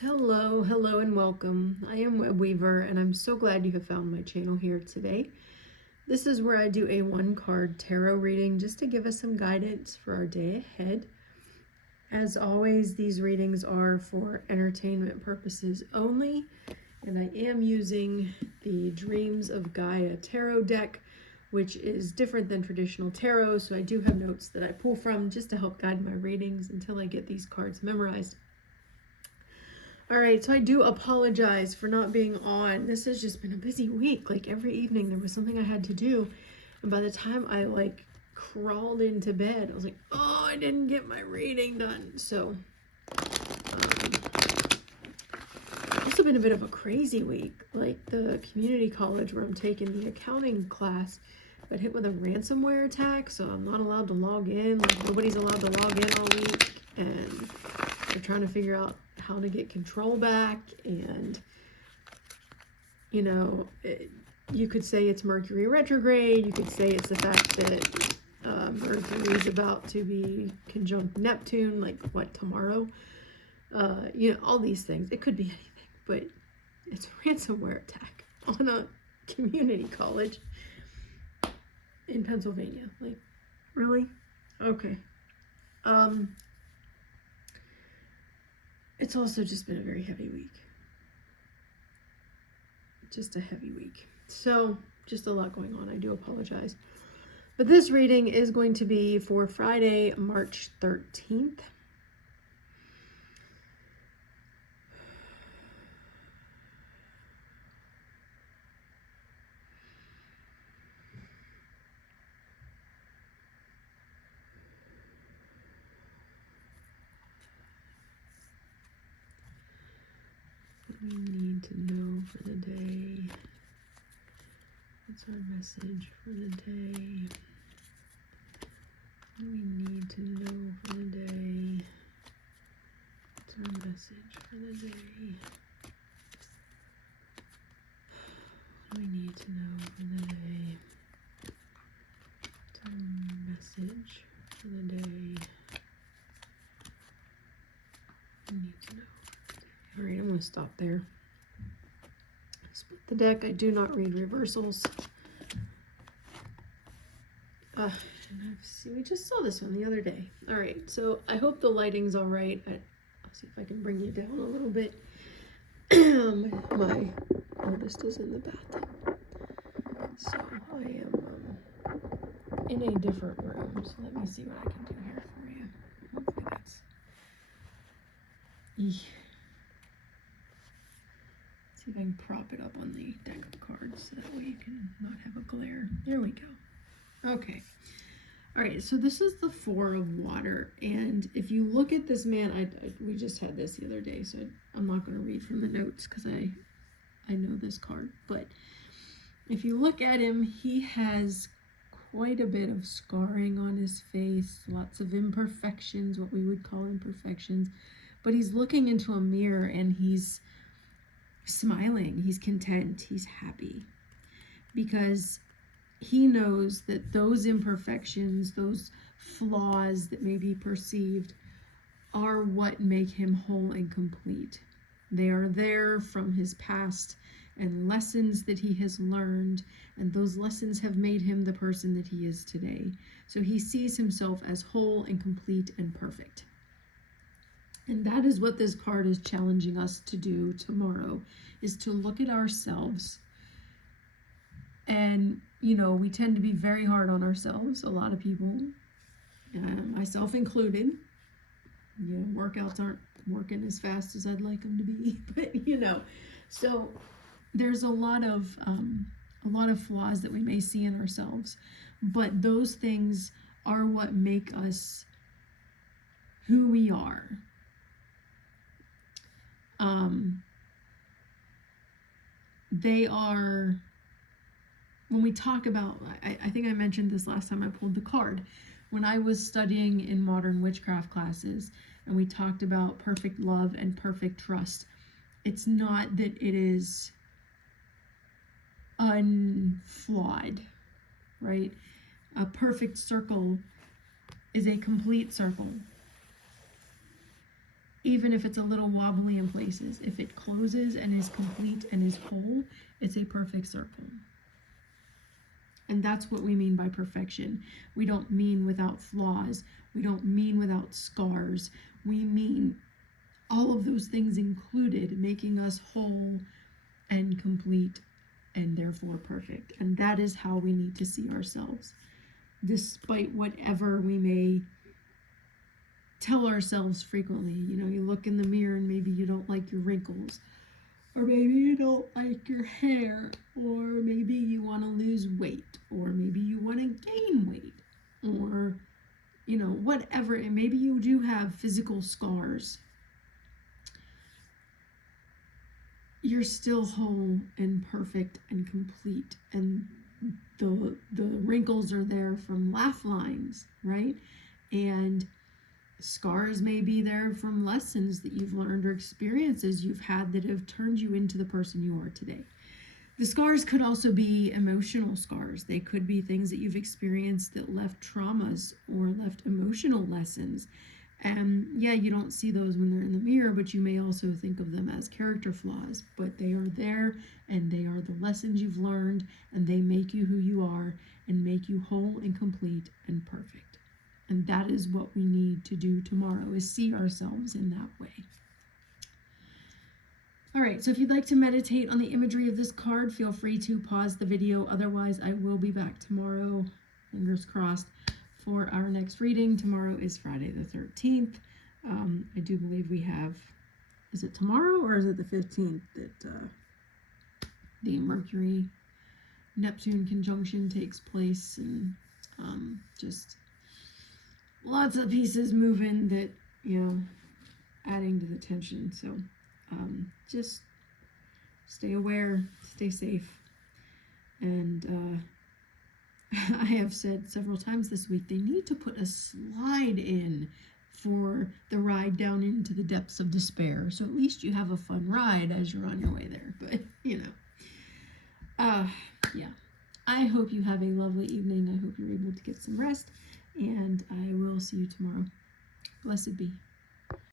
Hello, hello, and welcome. I am Web Weaver, and I'm so glad you have found my channel here today. This is where I do a one-card tarot reading just to give us some guidance for our day ahead. As always, these readings are for entertainment purposes only, and I am using the Dreams of Gaia tarot deck, which is different than traditional tarot, so I do have notes that I pull from just to help guide my readings until I get these cards memorized. All right, so I do apologize for not being on. This has just been a busy week. Like every evening there was something I had to do. And by the time I crawled into bed, I was like, oh, I didn't get my reading done. So it's also been a bit of a crazy week. Like the community college where I'm taking the accounting class got hit with a ransomware attack. So I'm not allowed to log in. Like nobody's allowed to log in all week. And they're trying to figure out how to get control back, and you could say it's Mercury retrograde, you could say it's the fact that Mercury is about to be conjunct Neptune, like what, tomorrow, all these things. It could be anything, but it's a ransomware attack on a community college in Pennsylvania. Like, really? Okay. It's also just been a very heavy week. Just a heavy week. So, just a lot going on. I do apologize. But this reading is going to be for Friday, March 13th. What we need to know for the day. What's our message for the day? What we need to know for the day. What's our message for the day? What we need to know for the day. What's our message for the day? We need to know. All right, I'm going to stop there. Split the deck. I do not read reversals. We just saw this one the other day. All right, so I hope the lighting's all right. I'll see if I can bring you down a little bit. My artist is in the bathroom, so I am in a different room. So let me see what I can do here for you. Hopefully that's. See if I can prop it up on the deck of cards so that way you can not have a glare. There we go. Okay. All right, so this is the Four of Water, and if you look at this man, we just had this the other day, so I'm not going to read from the notes because I know this card, but if you look at him, he has quite a bit of scarring on his face, lots of imperfections, what we would call imperfections, but he's looking into a mirror and he's smiling, he's content, he's happy, because he knows that those imperfections, those flaws that may be perceived, are what make him whole and complete. They are there from his past and lessons that he has learned, and those lessons have made him the person that he is today. So he sees himself as whole and complete and perfect. And that is what this card is challenging us to do tomorrow, is to look at ourselves. And, we tend to be very hard on ourselves. A lot of people, myself included, workouts aren't working as fast as I'd like them to be, but, so there's a lot of flaws that we may see in ourselves, but those things are what make us who we are. They are, when we talk about, I think I mentioned this last time I pulled the card, when I was studying in modern witchcraft classes and we talked about perfect love and perfect trust, it's not that it is unflawed, right? A perfect circle is a complete circle. even if it's a little wobbly in places. If it closes and is complete and is whole, it's a perfect circle. And that's what we mean by perfection. We don't mean without flaws. We don't mean without scars. We mean all of those things included, making us whole and complete and therefore perfect. And that is how we need to see ourselves. Despite whatever we may tell ourselves frequently. You know, you look in the mirror and maybe you don't like your wrinkles, or maybe you don't like your hair, or maybe you want to lose weight, or maybe you want to gain weight, or, you know, whatever. And maybe you do have physical scars. You're still whole and perfect and complete. And the wrinkles are there from laugh lines, right? And scars may be there from lessons that you've learned or experiences you've had that have turned you into the person you are today. The scars could also be emotional scars. They could be things that you've experienced that left traumas or left emotional lessons. And yeah, you don't see those when they're in the mirror, but you may also think of them as character flaws. But they are there, and they are the lessons you've learned, and they make you who you are and make you whole and complete and perfect. And that is what we need to do tomorrow, is see ourselves in that way. All right, so if you'd like to meditate on the imagery of this card, feel free to pause the video. Otherwise, I will be back tomorrow, fingers crossed, for our next reading. Tomorrow is Friday the 13th. I do believe we have, is it tomorrow or is it the 15th that the Mercury-Neptune conjunction takes place, and just lots of pieces moving that, you know, adding to the tension. So just stay aware, stay safe. And I have said several times this week, they need to put a slide in for the ride down into the depths of despair. So at least you have a fun ride as you're on your way there. But, you know, yeah. I hope you have a lovely evening. I hope you're able to get some rest. And I will see you tomorrow. Blessed be.